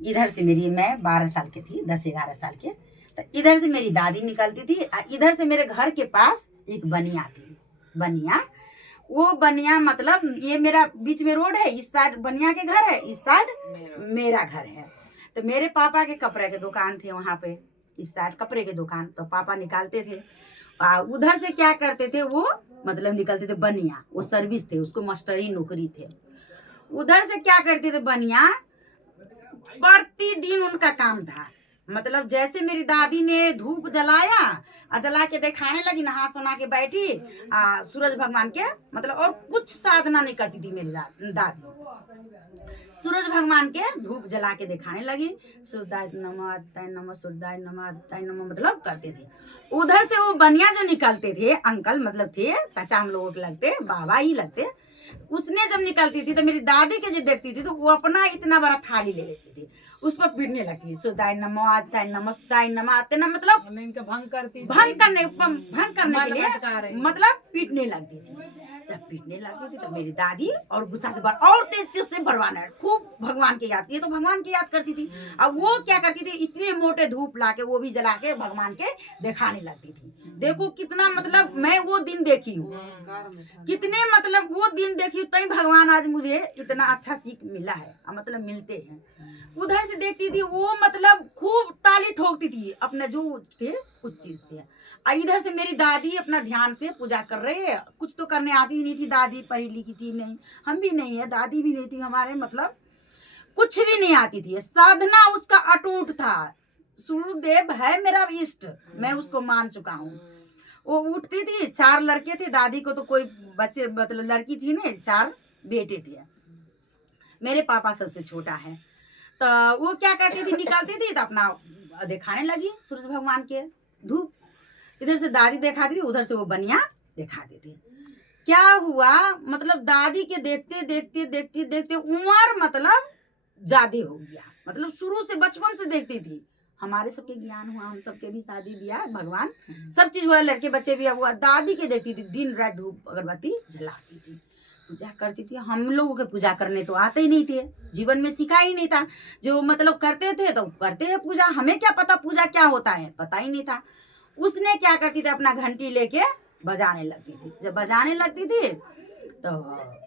इधर से मैं 12 साल की थी, 10-11 साल के, तो इधर से मेरी दादी निकलती थी, इधर से मेरे घर के पास एक बनिया थी। बनिया, वो बनिया मतलब ये मेरा बीच में रोड है, इस साइड बनिया के घर है, इस साइड मेरा घर है। तो मेरे पापा के कपड़े के दुकान थे वहाँ पे, इस साइड कपड़े के दुकान, तो पापा निकालते थे। उधर से क्या करते थे वो, मतलब निकलते थे बनिया, वो सर्विस थे, उसको मास्टरी नौकरी थे। उधर से क्या करते थे बनिया, प्रतिदिन उनका काम था। मतलब जैसे मेरी दादी ने धूप जलाया और जला के दिखाने लगी, नहा सोना के बैठी सूरज भगवान के, मतलब और कुछ साधना नहीं करती थी मेरी दादी। सूरज भगवान के धूप जला के दिखाने लगी, सूर्यदाय नमः तय नमः, सूर्यदाय नमः तय नमः, मतलब करते थे। उधर से वो बनिया जो निकलते थे, अंकल मतलब थे, चाचा हम लोगों के लगते, बाबा ही लगते, उसने जब निकलती थी तो मेरी दादी के जब देखती थी तो वो अपना इतना बड़ा थाली ले लेती थी, उस पर पीटने लगती थी, सुदाय नमः आते नमः, सुदाय नमः आते न, मतलब इनका भंग करती, भंग करने के लिए मतलब पीटने लगती थी। जब पीटने लगती थी तो मेरी दादी और गुस्सा से और तेज से भरवाना, खूब भगवान की याद, ये तो भगवान की याद करती थी। अब वो क्या करती थी, इतने मोटे धूप ला के वो भी जला के भगवान के दिखाने लगती थी। देखो कितना, मतलब मैं वो दिन देखी हूँ, कितने मतलब वो दिन देखी हूँ, तभी भगवान आज मुझे इतना अच्छा सीख मिला है, मतलब मिलते हैं। उधर से देखती थी वो, मतलब खूब ताली ठोकती थी अपने जो थे उस चीज से, और इधर से मेरी दादी अपना ध्यान से पूजा कर रहे हैं। कुछ तो करने आती नहीं थी, दादी पढ़ी लिखी थी नहीं, हम भी नहीं है, दादी भी नहीं थी हमारे, मतलब कुछ भी नहीं आती थी। साधना उसका अटूट था, सूर्यदेव है मेरा इष्ट, मैं उसको मान चुका हूँ। वो उठती थी, 4 लड़के थे, दादी को तो कोई बच्चे मतलब लड़की थी नहीं, 4 बेटे थे, मेरे पापा सबसे छोटा है। तो वो क्या करती थी, निकलती थी तो अपना दिखाने लगी सूरज भगवान के धूप, इधर से दादी दिखाती थी, उधर से वो बनिया दिखाती थी। क्या हुआ, मतलब दादी के देखते देखते देखते देखते उम्र मतलब ज्यादा हो गया, मतलब शुरू से बचपन से देखती थी, हमारे सबके ज्ञान हुआ, हम सबके भी शादी ब्याह भगवान सब चीज हुआ, लड़के बच्चे भी हुआ, दादी के देखती थी, दिन रात धूप अगरबत्ती जलाती थी, पूजा करती थी। हम लोगों के पूजा करने तो आते ही नहीं थे, जीवन में सीखा ही नहीं था, जो मतलब करते थे तो करते हैं पूजा, हमें क्या पता पूजा क्या होता है, पता ही नहीं था। उसने क्या करती थी, अपना घंटी लेके बजाने लगती थी, जब बजाने लगती थी तो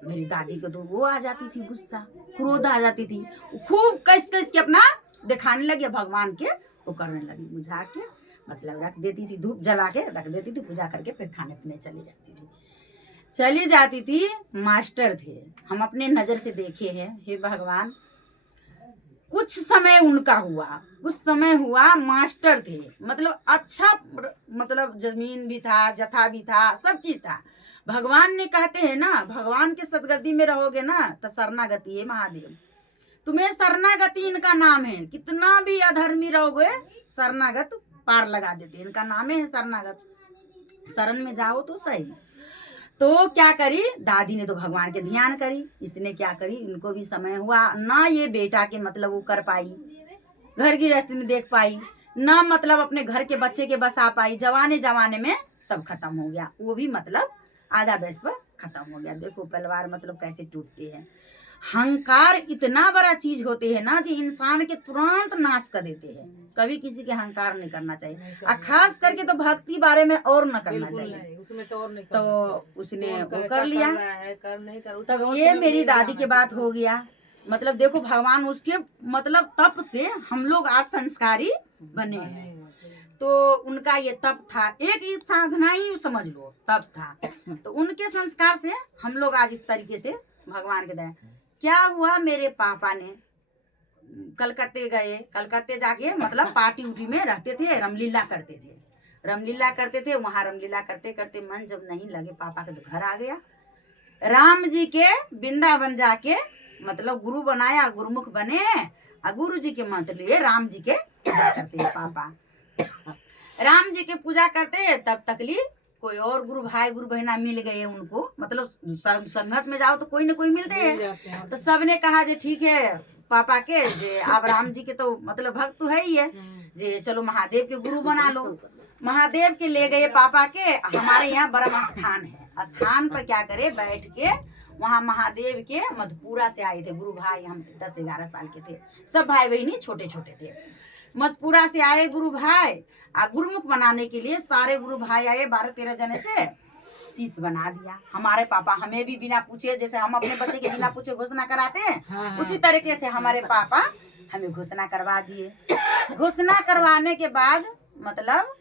मेरी दादी को तो वो आ जाती थी गुस्सा, क्रोध आ जाती थी, खूब कस कस के अपना दिखाने लगी भगवान के, वो करने लगी, बुझा के मतलब रख देती थी, धूप जला के रख देती थी, पूजा करके फिर खाने पीने चली जाती थी। मास्टर थे, हम अपने नजर से देखे हैं, हे भगवान, कुछ समय उनका हुआ, कुछ समय हुआ, मास्टर थे, मतलब अच्छा, मतलब जमीन भी था, जथा भी था, सब चीज था। भगवान ने कहते हैं ना, भगवान के सदगति में रहोगे ना तो शरणागति है महादेव, तुम्हें शरणागति इनका नाम है, कितना भी अधर्मी रहोगे शरणागत पार लगा देते, इनका नाम है शरणागत, शरण में जाओ तो सही। तो क्या करी दादी ने, तो भगवान के ध्यान करी, इसने क्या करी, इनको भी समय हुआ ना, ये बेटा के मतलब वो कर पाई, घर की गृहस्थी में देख पाई ना, मतलब अपने घर के बच्चे के बसा पाई, जवाने में सब खत्म हो गया, वो भी मतलब आधा बैस पर खत्म हो गया। देखो परिवार मतलब कैसे टूटते हैं, हंकार इतना बड़ा चीज होते हैं ना जी, इंसान के तुरंत नाश कर देते हैं, कभी किसी के हंकार नहीं करना चाहिए, और खास करके तो भक्ति बारे में और न करना चाहिए, उसमें तो और नहीं तो उसने वो कर लिया। कर तब ये मेरी दादी के बात हो गया, मतलब देखो भगवान उसके मतलब तप से हम लोग आज संस्कारी बने हैं, तो उनका ये तप था, एक साधना ही समझ लो तप था, तो उनके संस्कार से हम लोग आज इस तरीके से भगवान के दया। क्या हुआ, मेरे पापा ने कलकत्ते गए, कलकत्ते जाके मतलब पार्टी उटी में रहते थे, रामलीला करते थे, वहां रामलीला करते करते मन जब नहीं लगे पापा के तो घर आ गया, राम जी के वृंदावन जाके मतलब गुरु बनाया, गुरुमुख बने हैं, और गुरु जी के मंत्र लिए राम जी के पूजा करते हैं पापा, राम जी के पूजा करते हैं। तब तकली कोई और गुरु भाई गुरु बहना मिल गए उनको, मतलब संगत में जाओ तो कोई ना कोई मिलते हैं, तो सबने कहा जे ठीक है पापा के, जे आप राम जी के तो मतलब भक्त तो है ही है, जे चलो महादेव के गुरु बना लो। महादेव के ले गए पापा के, हमारे यहाँ ब्रह्म स्थान है, स्थान पर क्या करे बैठ के वहाँ महादेव के मधुपुरा से आए थे गुरु भाई, हम 10-11 साल के थे, सब भाई बहनी छोटे छोटे थे। मधुपुरा से आए गुरु भाई, गुरुमुख बनाने के लिए सारे गुरु भाई आए 12-13 जने से, शीश बना दिया। हमारे पापा हमें भी बिना पूछे, जैसे हम अपने बच्चे के बिना पूछे घोषणा कराते हैं, उसी तरीके से हमारे पापा हमें घोषणा करवा दिए। घोषणा करवाने के बाद मतलब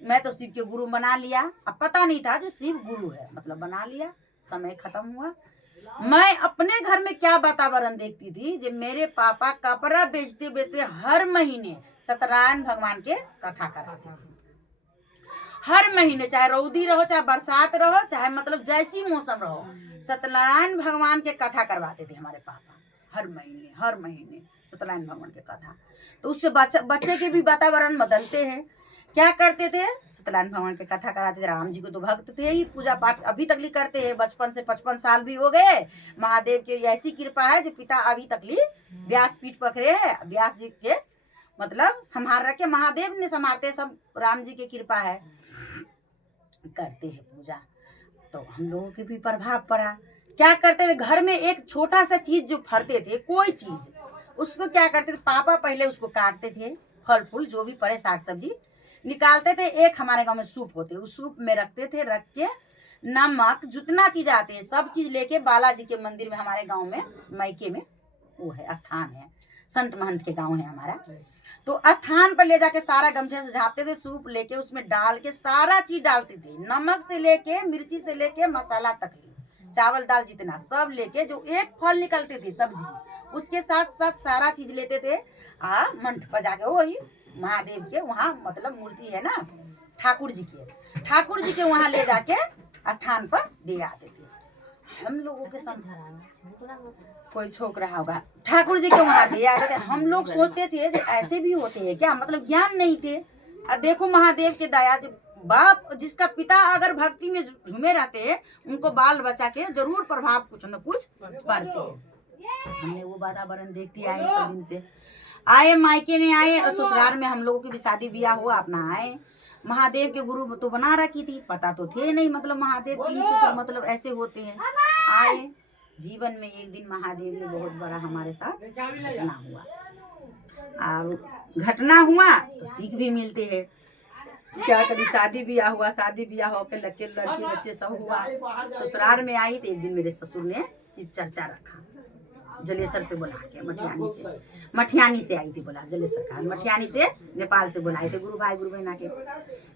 मैं तो शिव के गुरु बना लिया। अब पता नहीं था जो शिव गुरु है, मतलब बना लिया। समय खत्म हुआ। मैं अपने घर में क्या वातावरण देखती थी, जो मेरे पापा कपड़ा बेचते बेचते हर महीने सत्यनारायण भगवान के कथा कराते थे। हर महीने, चाहे रौदी रहो, चाहे बरसात रहो, चाहे मतलब जैसी मौसम रहो, सत्यनारायण भगवान के कथा करवाते थे हमारे पापा। हर महीने सत्यनारायण भगवान के कथा। तो उससे बच्चे के भी वातावरण बदलते हैं। क्या करते थे, सत्यनारायण भगवान के कथा कराते थे। राम जी को तो भक्त थे ही, पूजा पाठ अभी तक करते हैं। बचपन से 55 साल भी हो गए। महादेव की ऐसी कृपा है जो पिता अभी तक व्यास पीठ पकड़े है। व्यास जी के मतलब संभाल रखे, महादेव ने संभालते, सब राम जी की कृपा है। करते हैं पूजा, तो हम लोगों के भी प्रभाव पड़ा। क्या करते थे, घर में एक छोटा सा चीज जो फरते थे, कोई चीज, उसको क्या करते थे, पापा पहले उसको काटते थे, फल फूल जो भी पड़े, साग सब्जी निकालते थे। एक हमारे गांव में सूप होते, उस सूप में रखते थे, रख के नमक जितना चीज आते हैं सब चीज लेके बालाजी के मंदिर में, हमारे गांव में मैके में वो है स्थान है, संत महंत के गांव है हमारा। तो स्थान पर ले जाके सारा गमछे से झाँपते थे, सूप लेके उसमें डाल के सारा चीज डालते थे, नमक से लेके मिर्ची से लेके मसाला तक, चावल दाल जितना सब लेके, जो एक फल निकलते थे सब्जी, उसके साथ साथ सारा चीज लेते थे। मंठ पर जाके वही महादेव के वहाँ मतलब मूर्ति है ना ठाकुर जी के वहाँ ले जाके स्थान पर दे आते थे। हम लोगों के कोई छोक रहा होगा, ठाकुर जी के वहाँ दे आते थे। हम लोग सोचते थे ऐसे भी होते हैं क्या, मतलब ज्ञान नहीं थे। देखो महादेव के दया, जो बाप जिसका पिता अगर भक्ति में झूमे रहते हैं, उनको बाल बच्चा के जरूर प्रभाव कुछ न कुछ पड़ते हैं। हमने वो वातावरण देखती आए सब दिन से। आए मायके ने आए, ससुराल में हम लोगों की भी शादी ब्याह हुआ, अपना आए। महादेव के गुरु तो बना रखी थी, पता तो थे नहीं मतलब महादेव 3 सूत्र मतलब ऐसे होते हैं। आए जीवन में एक दिन महादेव ने बहुत बड़ा हमारे साथ घटना हुआ, और घटना हुआ तो सीख भी मिलते हैं। क्या कभी शादी ब्याह हुआ, शादी ब्याह होकर लड़के लड़की बच्चे सब हुआ। ससुराल में आई तो एक दिन मेरे ससुर ने शिव चर्चा रखा, जलेसर से बुला के, मठियानी से आई थी, बोला जलेसर का, मठियानी से नेपाल से बुलाए थे गुरु भाई गुरु बहना के,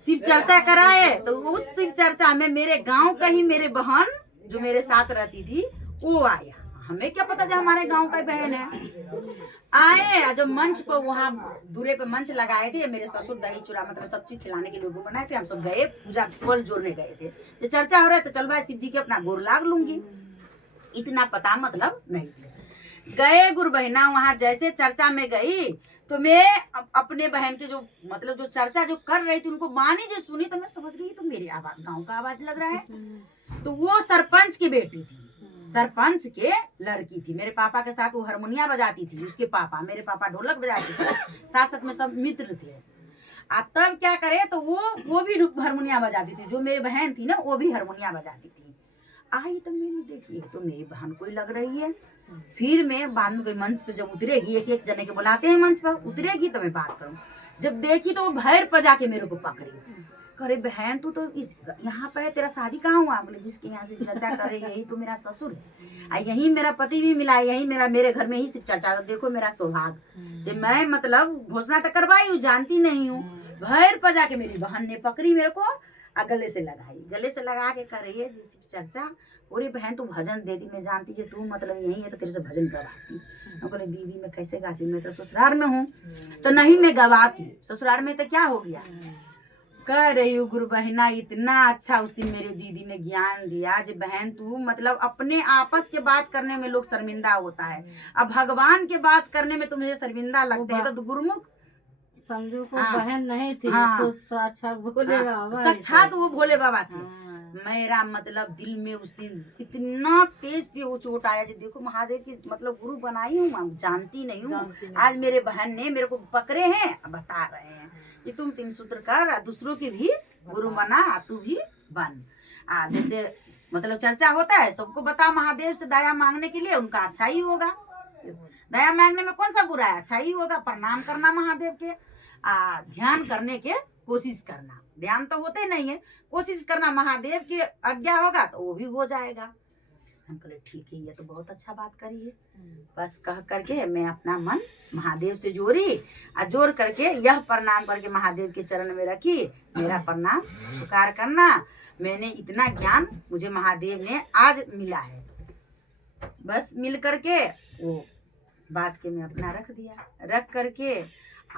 शिव चर्चा कराए। तो उस शिव चर्चा में मेरे गांव का ही मेरे बहन जो मेरे साथ रहती थी वो आया। हमें क्या पता जो हमारे गांव का बहन है। आए जब मंच पर, वहाँ दूरे पे मंच लगाए थे, मेरे ससुर दही चूड़ा मतलब सब चीज खिलाने के लोग बनाए थे। हम सब गए, पूजा फल जोड़ने गए थे। जो चर्चा हो रहा है तो चल भाई शिव जी के अपना गोर लाग लूंगी, इतना पता मतलब नहीं थे। गए गुरु बहना, वहाँ जैसे चर्चा में गई तो मैं अपने बहन के जो मतलब जो चर्चा जो कर रही थी, उनको मानी जो सुनी, तो मैं समझ गई तो मेरी आवाज गाँव का आवाज लग रहा है। तो वो सरपंच की बेटी थी, सरपंच के लड़की थी। मेरे पापा के साथ वो हारमोनिया बजाती थी, उसके पापा, मेरे पापा ढोलक बजाते थे, साथ साथ में सब मित्र थे। तब क्या करे, तो वो भी हारमोनिया बजाती थी। जो मेरी बहन थी ना, वो भी हारमोनिया बजाती थी। आई तो मैंने देखी तो मेरी बहन कोई लग रही है। फिर मैं बाद में कोई मंच से जब उतरेगी, एक एक जने के बुलाते हैं मंच पर, उतरेगी तो मैं बात करूँ। जब देखी तो वो भैर पर जाके मेरे को पकड़ी, करे बहन तू तो इस यहाँ पे, तेरा शादी कहाँ हुआ? बोले जिसके यहाँ से चर्चा कर रही है यही तो मेरा ससुर है, यही मेरा पति भी मिला, यही मेरे घर में ही शिव चर्चा। देखो मेरा सौभाग्य, मैं मतलब घोषणा तो करवाई हूँ, जानती नहीं हूँ। भैर पर जाके मेरी बहन ने पकड़ी मेरे को, गले से लगाई, गले से लगा के कर रही है जी शिव चर्चा। पूरी बहन तू भजन देती, मैं जानती जो तू मतलब यही है तो तेरे से भजन करवाती। मैं बोले दीदी मैं कैसे गाती, मैं तो ससुराल में हूँ तो नहीं मैं गवाती, ससुराल में तो क्या हो गया। कह रही हूँ गुरु बहना, इतना अच्छा उस दिन मेरे दीदी ने ज्ञान दिया जो बहन तू मतलब अपने आपस के बात करने में लोग शर्मिंदा होता है, अब भगवान के बात करने में तुम्हें शर्मिंदा लगते है तो गुरुमुख समझो को बहन नहीं थी। तो साक्षात भोले बाबा, साक्षात वो भोले बाबा थे। मेरा मतलब दिल में उस दिन इतना तेज से वो चोट आया जो देखो महादेव की मतलब गुरु बनाई हूँ, मैं जानती नहीं हूँ। आज मेरे बहन ने मेरे को पकड़े हैं, बता रहे हैं कि तुम 3 सूत्र कर, दूसरों के भी गुरु बना, तू भी बन। जैसे मतलब चर्चा होता है, सबको बता महादेव से दया मांगने के लिए, उनका अच्छा ही होगा। दया मांगने में कौन सा बुरा है, अच्छा ही होगा। प्रणाम करना महादेव के, ध्यान करने के कोशिश करना, ध्यान तो होते नहीं है, कोशिश करना, महादेव की आज्ञा होगा तो वो भी हो जाएगा। हम कहे ठीक है, ये तो बहुत अच्छा बात करी है। बस कह करके मैं अपना मन महादेव से जोड़ी, और जोड़ करके यह प्रणाम करके महादेव के चरण में रखी, मेरा प्रणाम स्वीकार करना। मैंने इतना ज्ञान मुझे महादेव ने आज मिला है। बस मिल करके वो बात के मैं अपना रख दिया। रख करके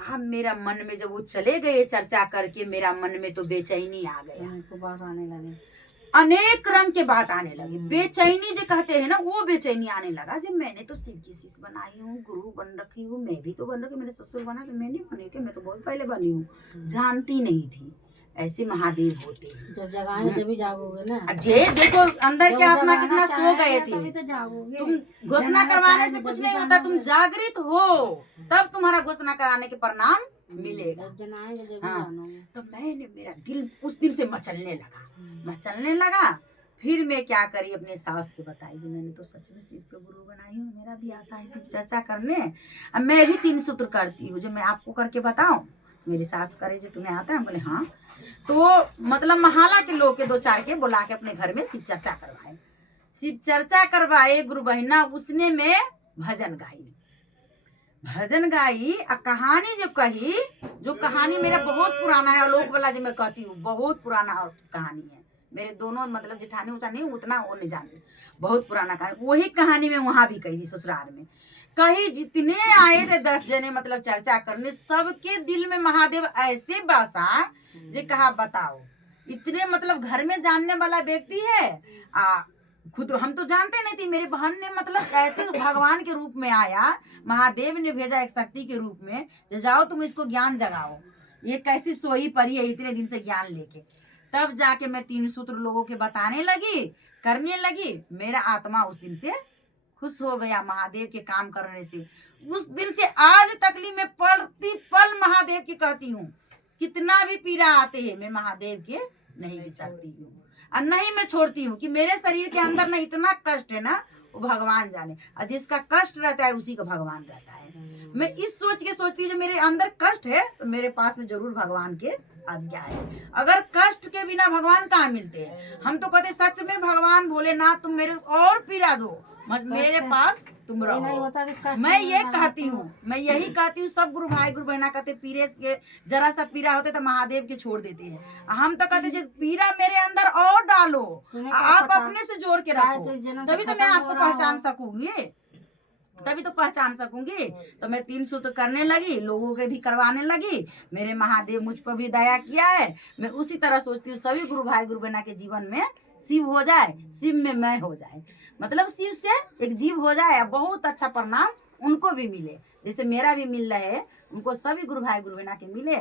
अब मेरा मन में जब वो चले गए चर्चा करके, मेरा मन में तो बेचैनी आ गया, उनको बात आने लगे, अनेक रंग के बात आने लगी। बेचैनी जो कहते हैं ना, वो बेचैनी आने लगा। जब मैंने तो शिव की शिष्य बनाई हूँ, गुरु बन रखी हूँ, मैं भी तो बन रखी, मेरे ससुर बना तो मैंने बने के, मैं तो बहुत पहले बनी हूँ, जानती नहीं थी ऐसे महादेव होते हैं। जब जगाएंगे जब भी जागोगे ना। जे देखो अंदर के आत्मा कितना सो गए थे। तभी तो जागोगे। तुम घोषणा करवाने से कुछ नहीं होता, तुम जागृत हो तब तुम्हारा घोषणा कराने के परिणाम मिलेगा। जब जनाएंगे जब भी हाँ, जानोगे। तो मैंने, मेरा दिल उस दिन से मचलने लगा। फिर मैं क्या करी, अपने सास के बताई कि मैंने तो सच में शिव के गुरु बनाई हूँ, मेरा भी आता है शिव चर्चा करने, अब मैं भी 3 सूत्र करती हूँ, जो मैं आपको करके बताऊं। मेरी सास करे जो तुम्हें आता है, बोले हाँ। तो मतलब महाला के लोग के 2-4 के बुला के अपने घर में शिव चर्चा करवाए। शिव चर्चा करवाए गुरु बहिना, उसने में भजन गाई और कहानी जो कही, जो कहानी मेरा बहुत पुराना है, आलोक वाला जो मैं कहती हूँ बहुत पुराना कहानी है। मेरे दोनों मतलब जेठानी उठानी उतना वो नहीं जानते, बहुत पुराना कहानी। वही कहानी में वहां भी कही थी ससुराल में। कहीं जितने आए थे 10 जने मतलब चर्चा करने, सबके दिल में महादेव ऐसे बसा जे कहा बताओ, इतने मतलब घर में जानने वाला व्यक्ति है। खुद हम तो जानते नहीं थी, मेरी बहन ने मतलब ऐसे भगवान के रूप में आया, महादेव ने भेजा एक शक्ति के रूप में, जो जाओ तुम इसको ज्ञान जगाओ, ये कैसी सोई परी है इतने दिन से ज्ञान लेके। तब जाके मैं 3 सूत्र लोगों के बताने लगी, करने लगी। मेरा आत्मा उस दिन से खुश हो गया महादेव के काम करने से। उस दिन से आज तक ली मैं प्रतिपल महादेव की कहती हूँ, कितना भी पीड़ा आते हैं मैं महादेव के नहीं बिसरती हूँ और नहीं मैं छोड़ती हूँ। कि मेरे शरीर के अंदर ना इतना कष्ट है ना, वो भगवान जाने, और जिसका कष्ट रहता है उसी का भगवान रहता है। मैं इस सोच के सोचती हूँ जो मेरे अंदर कष्ट है तो मेरे पास में जरूर भगवान के आज्ञा है। अगर कष्ट के बिना भगवान कहाँ मिलते हैं। हम तो कहते सच में भगवान भोलेनाथ तुम मेरे और पीड़ा दो, मेरे पास तुम रहो। मैं ये कहती हूँ, मैं यही कहती हूँ। सब गुरु भाई गुरु बहना कहते पीरे के जरा सा पीड़ा होते तो महादेव के छोड़ देते हैं। हम तो कहते जो पीड़ा मेरे अंदर और डालो, आप अपने से जोड़ के रखो, तभी तो मैं आपको पहचान सकूंगी, तभी तो पहचान सकूंगी। तो मैं 3 सूत्र करने लगी, लोगों के भी करवाने लगी। मेरे महादेव मुझ पर भी दया किया है। मैं उसी तरह सोचती हूँ सभी गुरु भाई गुरु बहना के जीवन में शिव हो जाए, शिव में मैं हो जाए, मतलब शिव से एक जीव हो जाए। बहुत अच्छा परिणाम उनको भी मिले, जैसे मेरा भी मिल रहा है, उनको सभी गुरु भाई गुरु बहना के मिले।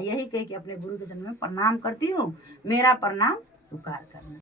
यही कह के अपने गुरु के जन्म में प्रणाम करती हूँ। मेरा प्रणाम स्वीकार करना।